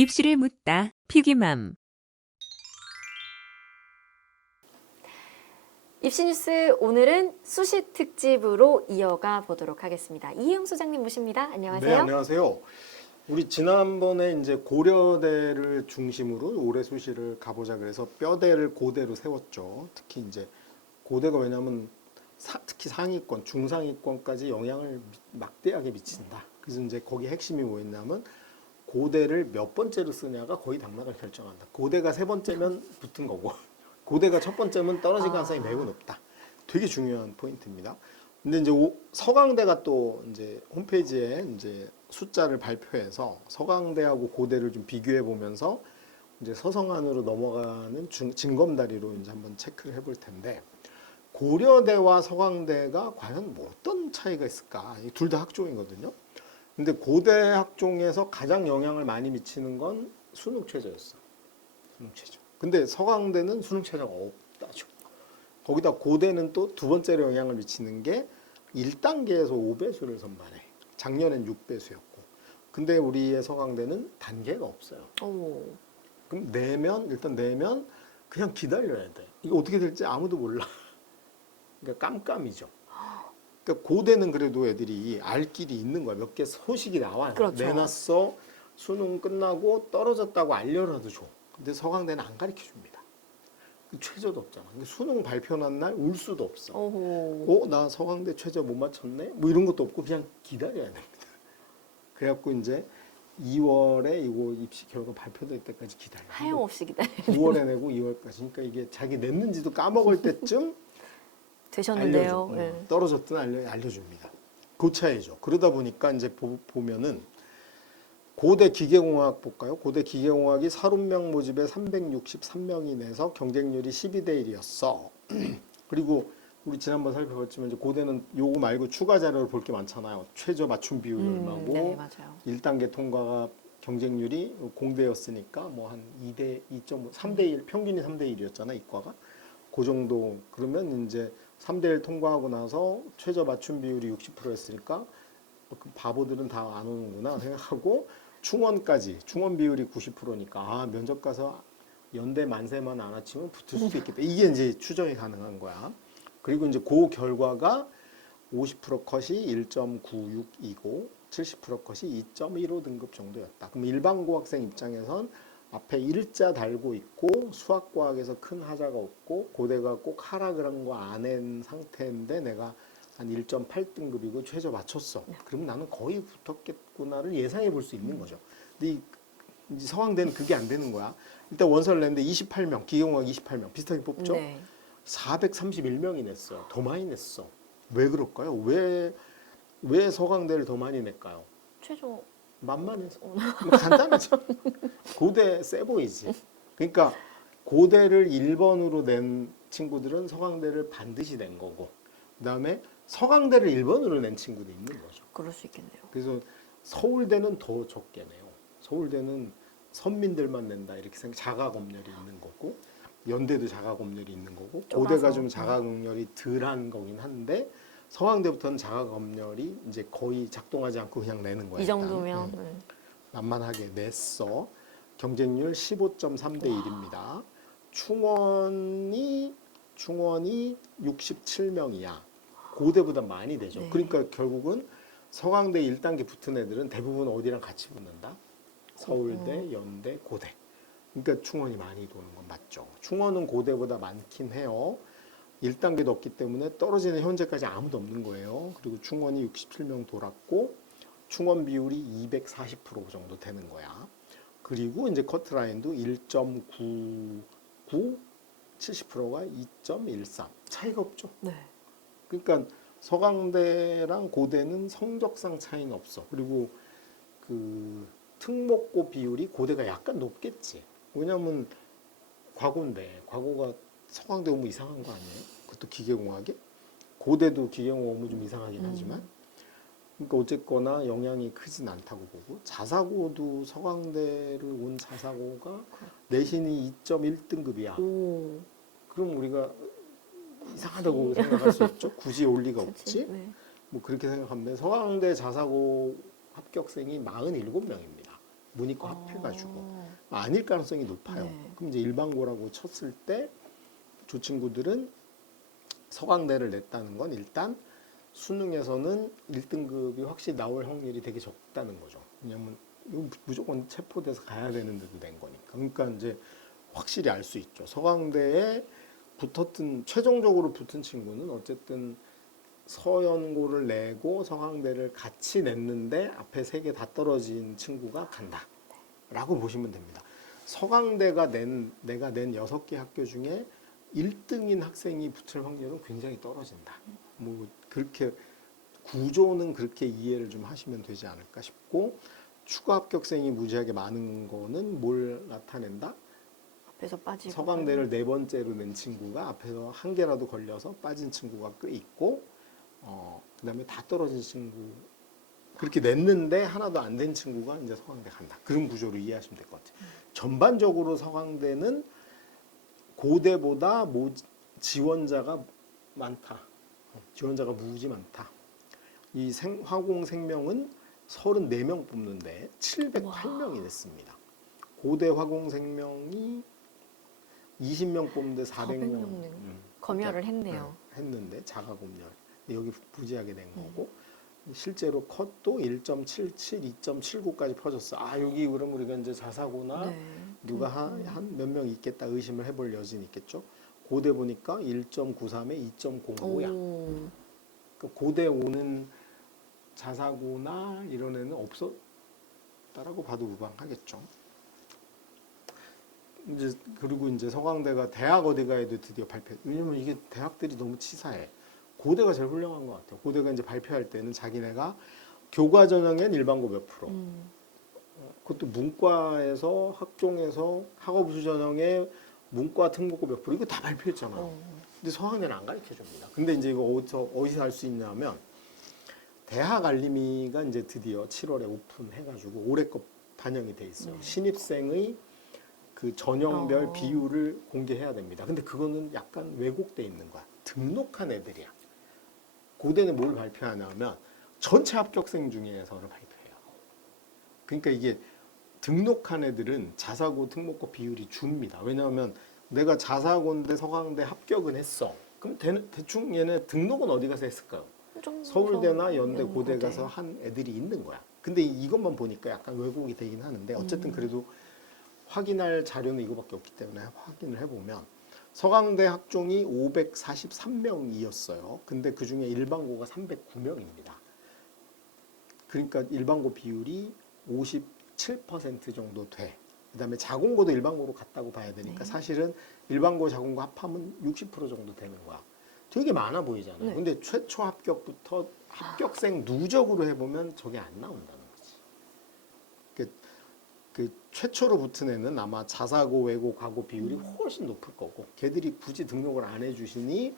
입시를 묻다 피기맘. 입시뉴스 오늘은 수시 특집으로 이어가 보도록 하겠습니다. 이혜영 소장님 모십니다. 안녕하세요. 네, 안녕하세요. 우리 지난번에 이제 고려대를 중심으로 올해 수시를 가보자 그래서 뼈대를 고대로 세웠죠. 특히 이제 고대가 왜냐하면 특히 상위권, 중상위권까지 영향을 막대하게 미친다. 그래서 이제 거기 핵심이 뭐였냐면 고대를 몇 번째로 쓰냐가 거의 당락을 결정한다. 고대가 세 번째면 붙은 거고 고대가 첫 번째면 떨어질 가능성이 매우 높다. 되게 중요한 포인트입니다. 근데 이제 서강대가 또 이제 홈페이지에 이제 숫자를 발표해서 서강대하고 고대를 좀 비교해 보면서 이제 서성안으로 넘어가는 징검다리로 이제 한번 체크를 해볼 텐데 고려대와 서강대가 과연 뭐 어떤 차이가 있을까? 둘 다 학종이거든요. 근데 고대 학종에서 가장 영향을 많이 미치는 건 수능 최저였어. 수능 최저. 근데 서강대는 수능 최저가 없다죠. 거기다 고대는 또 두 번째로 영향을 미치는 게 1단계에서 5배수를 선발해. 작년엔 6배수였고. 근데 우리의 서강대는 단계가 없어요. 오. 그럼 일단 내면 그냥 기다려야 돼. 이거 어떻게 될지 아무도 몰라. 그러니까 깜깜이죠. 그러니까 고대는 그래도 애들이 알 길이 있는 거야. 몇 개 소식이 나와요. 그렇죠. 내놨어. 수능 끝나고 떨어졌다고 알려라도 줘. 근데 서강대는 안 가르쳐 줍니다. 최저도 없잖아. 근데 수능 발표 난 날 울 수도 없어. 오호. 나 서강대 최저 못 맞췄네? 뭐 이런 것도 없고 그냥 기다려야 됩니다. 그래갖고 이제 2월에 이거 입시 결과 발표될 때까지 기다려. 하염없이 기다려. 9월에 내고 2월까지. 그러니까 이게 자기 냈는지도 까먹을 때쯤 되셨는데요. 알려줘. 네. 떨어졌든 알려줍니다. 그 차이죠. 그러다 보니까 이제 보면은 고대 기계공학 볼까요? 고대 기계공학이 사lud명 모집에 363명이 내서 경쟁률이 12대 1이었어. 그리고 우리 지난번 살펴봤지만 이제 고대는 요거 말고 추가 자료를 볼 게 많잖아요. 최저 맞춤 비율이 얼마고 네, 맞아요. 1단계 통과가 경쟁률이 공대였으니까 뭐 한 2대 2.5, 3대 1 평균이 3대 1이었잖아, 이과가. 그 정도 그러면 이제 3대 1 통과하고 나서 최저 맞춤 비율이 60%였으니까 그 바보들은 다 안 오는구나 생각하고 충원 비율이 90%니까 면접 가서 연대 만세만 안 합치면 붙을 수도 있겠다. 이게 이제 추정이 가능한 거야. 그리고 이제 그 결과가 50% 컷이 1.96이고 70% 컷이 2.15 등급 정도였다. 그럼 일반 고학생 입장에선 앞에 일자 달고 있고 수학과학에서 큰 하자가 없고 고대가 꼭 하락을 한 거 아는 상태인데 내가 한 1.8등급이고 최저 맞췄어. 그럼 나는 거의 붙었겠구나를 예상해 볼 수 있는 거죠. 근데 이제 서강대는 그게 안 되는 거야. 일단 원서를 냈는데 28명, 기계공학 28명 비슷하게 뽑죠. 네. 431명이 냈어요. 더 많이 냈어. 왜 그럴까요? 왜 서강대를 더 많이 낼까요? 최저. 만만해서. 뭐 간단하죠. 고대 세 보이지. 그러니까 고대를 1번으로 낸 친구들은 서강대를 반드시 낸 거고 그다음에 서강대를 1번으로 낸 친구도 있는 거죠. 그럴 수 있겠네요. 그래서 서울대는 더 적게 내요. 서울대는 선민들만 낸다 이렇게 자가 검열이 있는 거고 연대도 자가 검열이 있는 거고 고대가 좀 자가 검열이 덜한 거긴 한데 서강대부터는 자가 검열이 이제 거의 작동하지 않고 그냥 내는 거예요. 이 정도면. 만만하게 냈어. 경쟁률 15.3대 1입니다. 충원이 67명이야. 고대보다 많이 되죠. 네. 그러니까 결국은 서강대 1단계 붙은 애들은 대부분 어디랑 같이 붙는다? 서울대, 연대, 고대. 그러니까 충원이 많이 도는 건 맞죠. 충원은 고대보다 많긴 해요. 1단계도 없기 때문에 떨어지는 현재까지 아무도 없는 거예요. 그리고 충원이 67명 돌았고 충원 비율이 240% 정도 되는 거야. 그리고 이제 커트라인도 1.99, 70%가 2.13. 차이가 없죠. 네. 그러니까 서강대랑 고대는 성적상 차이는 없어. 그리고 그 특목고 비율이 고대가 약간 높겠지. 왜냐면 과거인데 과거가 서강대 업무 이상한 거 아니에요? 그것도 기계공학에? 고대도 기계공학 업무 좀 이상하긴 하지만 그러니까 어쨌거나 영향이 크진 않다고 보고 자사고도 서강대를 온 자사고가 내신이 2.1등급이야. 오. 그럼 우리가 이상하다고 생각할 수 있죠. 굳이 올 리가 없지. 네. 뭐 그렇게 생각하면 서강대 자사고 합격생이 47명입니다. 문이과 합해가지고 아닐 가능성이 높아요. 네. 그럼 이제 일반고라고 쳤을 때 저 친구들은 서강대를 냈다는 건 일단 수능에서는 1등급이 확실히 나올 확률이 되게 적다는 거죠. 왜냐하면 이거 무조건 체포돼서 가야 되는데도 낸 거니까. 그러니까 이제 확실히 알 수 있죠. 서강대에 붙었던 최종적으로 붙은 친구는 어쨌든 서연고를 내고 서강대를 같이 냈는데 앞에 세 개 다 떨어진 친구가 간다라고 보시면 됩니다. 서강대가 내가 낸 6개 학교 중에 1등인 학생이 붙을 확률은 굉장히 떨어진다. 뭐 그렇게 구조는 그렇게 이해를 좀 하시면 되지 않을까 싶고, 추가 합격생이 무지하게 많은 거는 뭘 나타낸다? 앞에서 빠지고 서강대를 4번째로 낸 친구가 앞에서 한 개라도 걸려서 빠진 친구가 꽤 있고, 그다음에 다 떨어진 친구, 그렇게 냈는데 하나도 안 된 친구가 이제 서강대 간다. 그런 구조로 이해하시면 될 것 같아요. 전반적으로 서강대는 고대보다 지원자가 많다. 지원자가 무지 많다. 이 화공생명은 34명 뽑는데 708명이 됐습니다. 고대 화공생명이 20명 뽑는데 400명 검열을 했네요. 했는데 자가검열. 여기 부지하게 된 거고, 실제로 컷도 1.77, 2.79까지 퍼졌어. 아, 여기 그럼 우리가 이제 자사고나 네. 누가 한 몇 명 있겠다 의심을 해볼 여지는 있겠죠. 고대 보니까 1.93에 2.05야. 그러니까 고대 오는 자사고나 이런 애는 없었다라고 봐도 무방하겠죠. 이제 그리고 이제 서강대가 대학 어디 가야도 드디어 발표. 왜냐면 이게 대학들이 너무 치사해. 고대가 제일 훌륭한 것 같아요. 고대가 이제 발표할 때는 자기네가 교과 전형엔 일반고 몇 프로, 그것도 문과에서 학종에서 학업수 전형에 문과 특목고 몇 프로, 이거 다 발표했잖아요. 근데 서강대는 안 가르쳐 줍니다. 근데 이제 이거 어디서 할 수 있냐면 대학 알림이가 이제 드디어 7월에 오픈해가지고 올해 거 반영이 돼 있어요. 신입생의 그 전형별 비율을 공개해야 됩니다. 근데 그거는 약간 왜곡돼 있는 거야. 등록한 애들이야. 고대는 뭘 발표하냐면 전체 합격생 중에서를 발표해요. 그러니까 이게 등록한 애들은 자사고 특목고 비율이 줍니다. 왜냐하면 내가 자사고인데 서강대 합격은 했어. 그럼 대충 얘네 등록은 어디 가서 했을까요? 서울대나 연대, 고대 가서 한 애들이 있는 거야. 근데 이것만 보니까 약간 왜곡이 되긴 하는데 어쨌든 그래도 확인할 자료는 이거밖에 없기 때문에 확인을 해보면 서강대 학종이 543명이었어요. 근데 그중에 일반고가 309명입니다. 그러니까 일반고 비율이 57% 정도 돼. 그다음에 자공고도 일반고로 갔다고 봐야 되니까 사실은 일반고 자공고 합하면 60% 정도 되는 거야. 되게 많아 보이잖아요. 근데 최초 합격부터 합격생 누적으로 해보면 저게 안 나온다는 거지. 그 최초로 붙은 애는 아마 자사고, 외고, 가고 비율이 훨씬 높을 거고, 걔들이 굳이 등록을 안 해주시니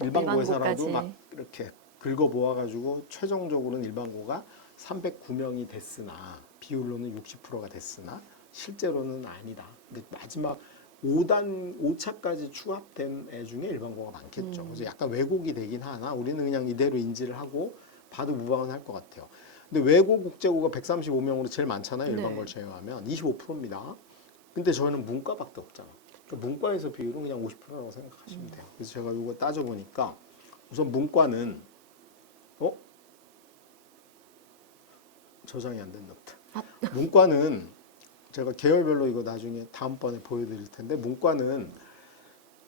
일반고에서라도 막 이렇게 긁어 모아가지고 최종적으로는 일반고가 309명이 됐으나 비율로는 60%가 됐으나 실제로는 아니다. 근데 마지막 5차까지 추합된 애 중에 일반고가 많겠죠. 그래서 약간 왜곡이 되긴 하나 우리는 그냥 이대로 인지를 하고 봐도 무방은 할 것 같아요. 근데 외고 국제고가 135명으로 제일 많잖아요. 일반고를 제외하면 25%입니다. 근데 저희는 문과밖에 없잖아. 그러니까 문과에서 비율은 그냥 50%라고 생각하시면 돼요. 그래서 제가 이거 따져보니까 우선 문과는 저장이 안 된 노트. 문과는 제가 계열별로 이거 나중에 다음번에 보여드릴 텐데, 문과는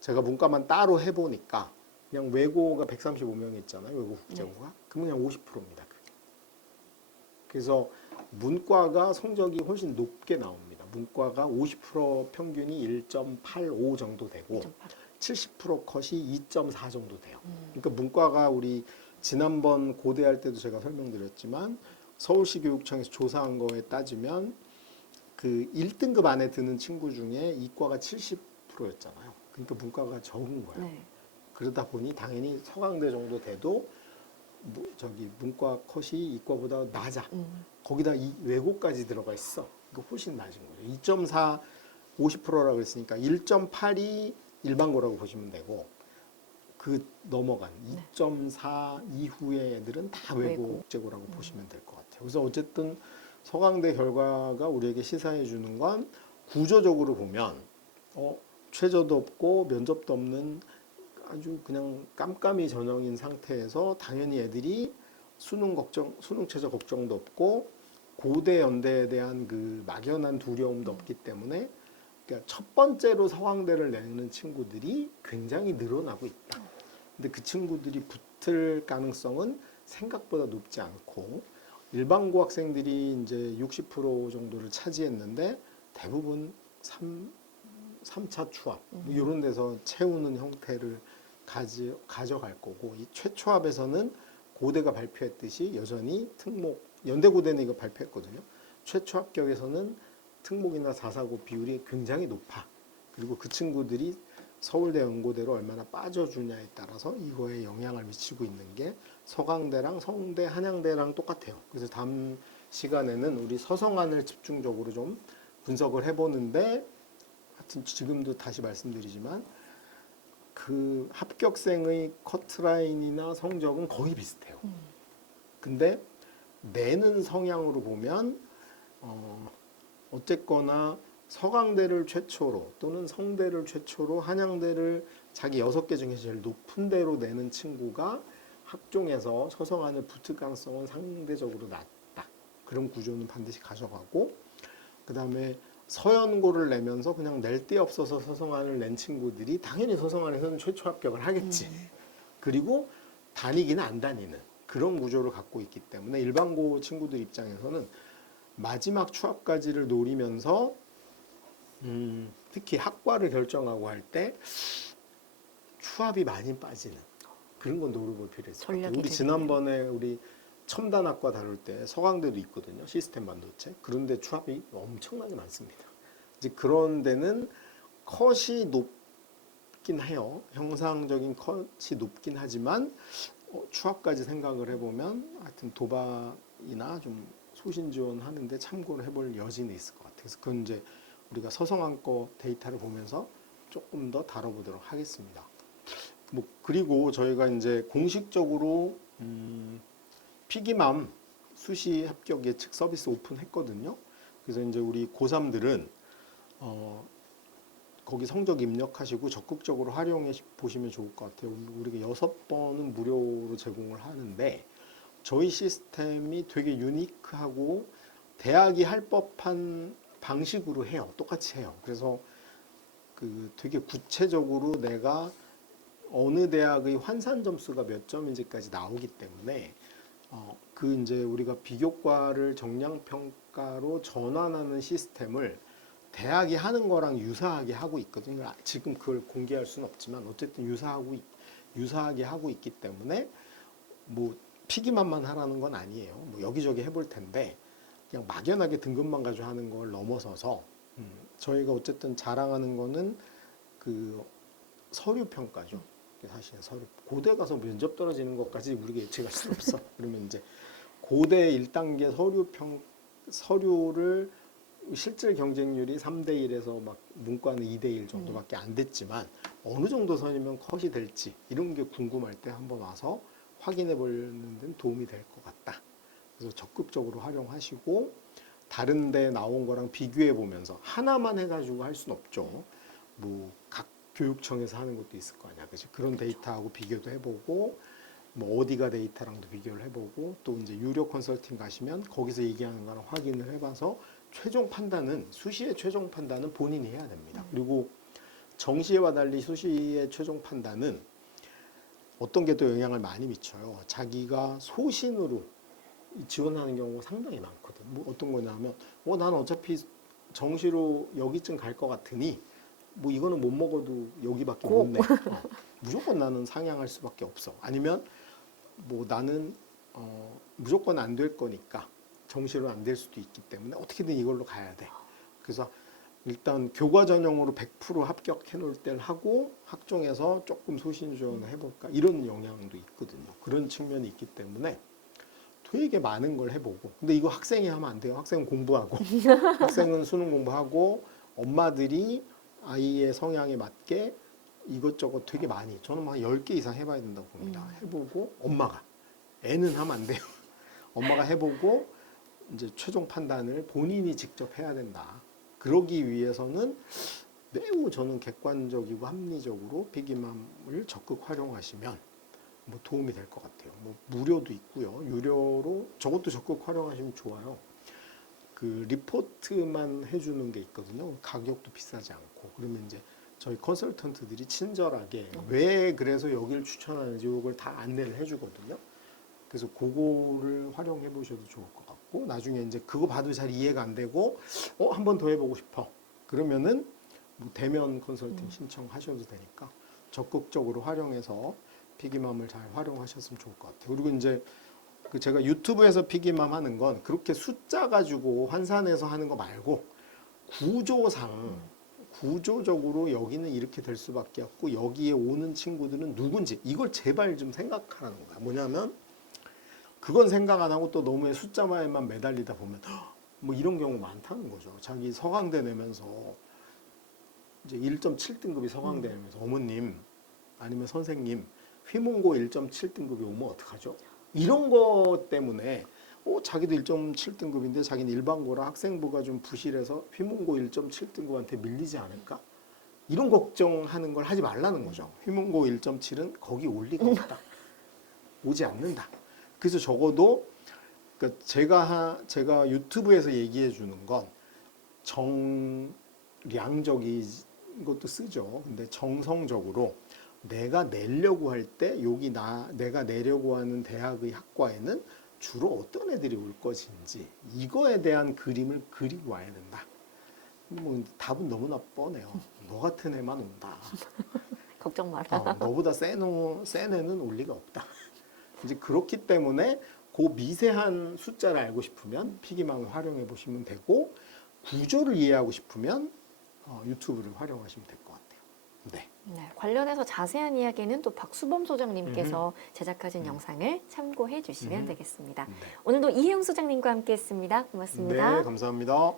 제가 문과만 따로 해보니까 그냥 외고가 135명이 있잖아요. 외고 국제고가. 그러면 그냥 50%입니다. 그래서 문과가 성적이 훨씬 높게 나옵니다. 문과가 50% 평균이 1.85 정도 되고 70% 컷이 2.4 정도 돼요. 그러니까 문과가 우리 지난번 고대할 때도 제가 설명드렸지만 서울시 교육청에서 조사한 거에 따지면 그 1등급 안에 드는 친구 중에 이과가 70%였잖아요. 그러니까 문과가 적은 거예요. 그러다 보니 당연히 서강대 정도 돼도 문과 컷이 이과보다 낮아. 거기다 이 외고까지 들어가 있어. 그러니까 훨씬 낮은 거죠. 2.4, 50%라고 그랬으니까 1.8이 일반고라고 보시면 되고, 그 넘어간 2.4 이후의 애들은 다 외고 국제고라고 보시면 될 것 같아요. 그래서 어쨌든 서강대 결과가 우리에게 시사해 주는 건 구조적으로 보면 최저도 없고 면접도 없는 아주 그냥 깜깜이 전형인 상태에서 당연히 애들이 수능 최저 걱정도 없고 고대 연대에 대한 그 막연한 두려움도 없기 때문에 그러니까 첫 번째로 서강대를 내는 친구들이 굉장히 늘어나고 있다. 근데 그 친구들이 붙을 가능성은 생각보다 높지 않고 일반고 학생들이 이제 60% 정도를 차지했는데 대부분 3차 추합 뭐 이런 데서 채우는 형태를 가져갈 거고 이 최초합에서는 고대가 발표했듯이 여전히 특목 연대고대는 이거 발표했거든요. 최초 합격에서는 특목이나 자사고 비율이 굉장히 높아. 그리고 그 친구들이 서울대 연고대로 얼마나 빠져주냐에 따라서 이거에 영향을 미치고 있는 게 서강대랑 성대, 한양대랑 똑같아요. 그래서 다음 시간에는 우리 서성안을 집중적으로 좀 분석을 해보는데 하여튼 지금도 다시 말씀드리지만 그 합격생의 커트라인이나 성적은 거의 비슷해요. 근데 내는 성향으로 보면 어쨌거나 서강대를 최초로 또는 성대를 최초로 한양대를 자기 6개 중에 제일 높은 데로 내는 친구가 학종에서 서성안을 붙을 가능성은 상대적으로 낮다. 그런 구조는 반드시 가져가고 그 다음에 서연고를 내면서 그냥 낼 데 없어서 서성안을 낸 친구들이 당연히 서성안에서는 최초 합격을 하겠지. 그리고 다니기는 안 다니는 그런 구조를 갖고 있기 때문에 일반고 친구들 입장에서는 마지막 추합까지를 노리면서 특히 학과를 결정하고 할 때 추합이 많이 빠지는 그런 건 노려볼 필요가 있을 것 같아요. 우리 지난번에 우리 첨단학과 다룰 때 서강대도 있거든요. 시스템 반도체. 그런데 추합이 엄청나게 많습니다. 이제 그런 데는 컷이 높긴 해요. 형상적인 컷이 높긴 하지만 추합까지 생각을 해보면 하여튼 도박이나 좀 소신 지원하는데 참고를 해볼 여지는 있을 것 같아요. 그래서 그건 이제 우리가 서성안 거 데이터를 보면서 조금 더 다뤄보도록 하겠습니다. 뭐 그리고 저희가 이제 공식적으로 피기맘 수시 합격 예측 서비스 오픈했거든요. 그래서 이제 우리 고3들은 거기 성적 입력하시고 적극적으로 활용해 보시면 좋을 것 같아요. 우리가 6번은 무료로 제공을 하는데 저희 시스템이 되게 유니크하고 대학이 할 법한 방식으로 해요. 똑같이 해요. 그래서 그 되게 구체적으로 내가 어느 대학의 환산 점수가 몇 점인지까지 나오기 때문에 그 이제 우리가 비교과를 정량 평가로 전환하는 시스템을 대학이 하는 거랑 유사하게 하고 있거든요. 지금 그걸 공개할 수는 없지만 어쨌든 유사하게 하고 있기 때문에 뭐 피기만만 하라는 건 아니에요. 뭐 여기저기 해볼 텐데 그냥 막연하게 등급만 가지고 하는 걸 넘어서서 저희가 어쨌든 자랑하는 거는 그 서류 평가죠. 사실 서류 고대 가서 면접 떨어지는 것까지 우리가 예측할 수 없어. 그러면 이제 고대 1단계 서류를 실질 경쟁률이 3대 1에서 막 문과는 2대 1 정도밖에 안 됐지만 어느 정도 선이면 컷이 될지 이런 게 궁금할 때 한번 와서 확인해 보는 데는 도움이 될 것 같다. 그래서 적극적으로 활용하시고 다른 데 나온 거랑 비교해 보면서 하나만 해가지고 할 수는 없죠. 뭐 각 교육청에서 하는 것도 있을 거 아니야. 그죠? 그런 데이터하고 비교도 해보고 뭐 어디가 데이터랑도 비교를 해보고 또 이제 유료 컨설팅 가시면 거기서 얘기하는 거랑 확인을 해봐서 최종 판단은 수시의 최종 판단은 본인이 해야 됩니다. 그리고 정시와 달리 수시의 최종 판단은 어떤 게 또 영향을 많이 미쳐요. 자기가 소신으로 지원하는 경우가 상당히 많거든. 뭐 어떤 거냐면 난 어차피 정시로 여기쯤 갈 것 같으니 뭐 이거는 못 먹어도 여기밖에 못 내. 무조건 나는 상향할 수밖에 없어. 아니면 뭐 나는 무조건 안 될 거니까 정시로 안 될 수도 있기 때문에 어떻게든 이걸로 가야 돼. 그래서 일단 교과 전형으로 100% 합격해 놓을 때를 하고 학종에서 조금 소신 지원을 해볼까 이런 영향도 있거든요. 그런 측면이 있기 때문에 되게 많은 걸 해보고 근데 이거 학생이 하면 안 돼요. 학생은 공부하고 학생은 수능 공부하고 엄마들이 아이의 성향에 맞게 이것저것 되게 많이 저는 막 10개 이상 해봐야 된다고 봅니다. 해보고 엄마가 애는 하면 안 돼요. 엄마가 해보고 이제 최종 판단을 본인이 직접 해야 된다. 그러기 위해서는 매우 저는 객관적이고 합리적으로 피기맘을 적극 활용하시면 뭐 도움이 될 것 같아요. 뭐 무료도 있고요. 유료로 저것도 적극 활용하시면 좋아요. 그 리포트만 해주는 게 있거든요. 가격도 비싸지 않고. 그러면 이제 저희 컨설턴트들이 친절하게 왜 그래서 여기를 추천하는지 이걸 다 안내를 해주거든요. 그래서 그거를 활용해 보셔도 좋을 것 같고, 나중에 이제 그거 봐도 잘 이해가 안 되고 한 번 더 해보고 싶어. 그러면은 뭐 대면 컨설팅 신청하셔도 되니까 적극적으로 활용해서 피기맘을 잘 활용하셨으면 좋을 것 같아요. 그리고 이제 그 제가 유튜브에서 피기맘 하는 건 그렇게 숫자 가지고 환산해서 하는 거 말고 구조적으로 여기는 이렇게 될 수밖에 없고 여기에 오는 친구들은 누군지 이걸 제발 좀 생각하라는 거야. 뭐냐면 그건 생각 안 하고 또 너무 숫자만에만 매달리다 보면 뭐 이런 경우 많다는 거죠. 자기 서강대 내면서 이제 1.7등급이 서강대 내면서 어머님 아니면 선생님 휘문고 1.7등급이 오면 어떡하죠? 이런 것 때문에 자기도 1.7등급인데 자기는 일반고라 학생부가 좀 부실해서 휘문고 1.7등급한테 밀리지 않을까? 이런 걱정하는 걸 하지 말라는 거죠. 휘문고 1.7은 거기 올 리가 없다. 오지 않는다. 그래서 적어도 그러니까 제가 유튜브에서 얘기해 주는 건 정량적인 것도 쓰죠. 근데 정성적으로 내가 내려고 할 때 여기 내가 내려고 하는 대학의 학과에는 주로 어떤 애들이 올 것인지 이거에 대한 그림을 그리고 와야 된다. 뭐 답은 너무나 뻔해요. 너 같은 애만 온다. 걱정 마라. 너보다 센 애는 올 리가 없다. 이제 그렇기 때문에 그 미세한 숫자를 알고 싶으면 피기망을 활용해 보시면 되고 구조를 이해하고 싶으면 유튜브를 활용하시면 될 것 같아요. 네. 네, 관련해서 자세한 이야기는 또 박수범 소장님께서 제작하신 영상을 참고해 주시면 되겠습니다. 네. 오늘도 이혜영 소장님과 함께했습니다. 고맙습니다. 네, 감사합니다.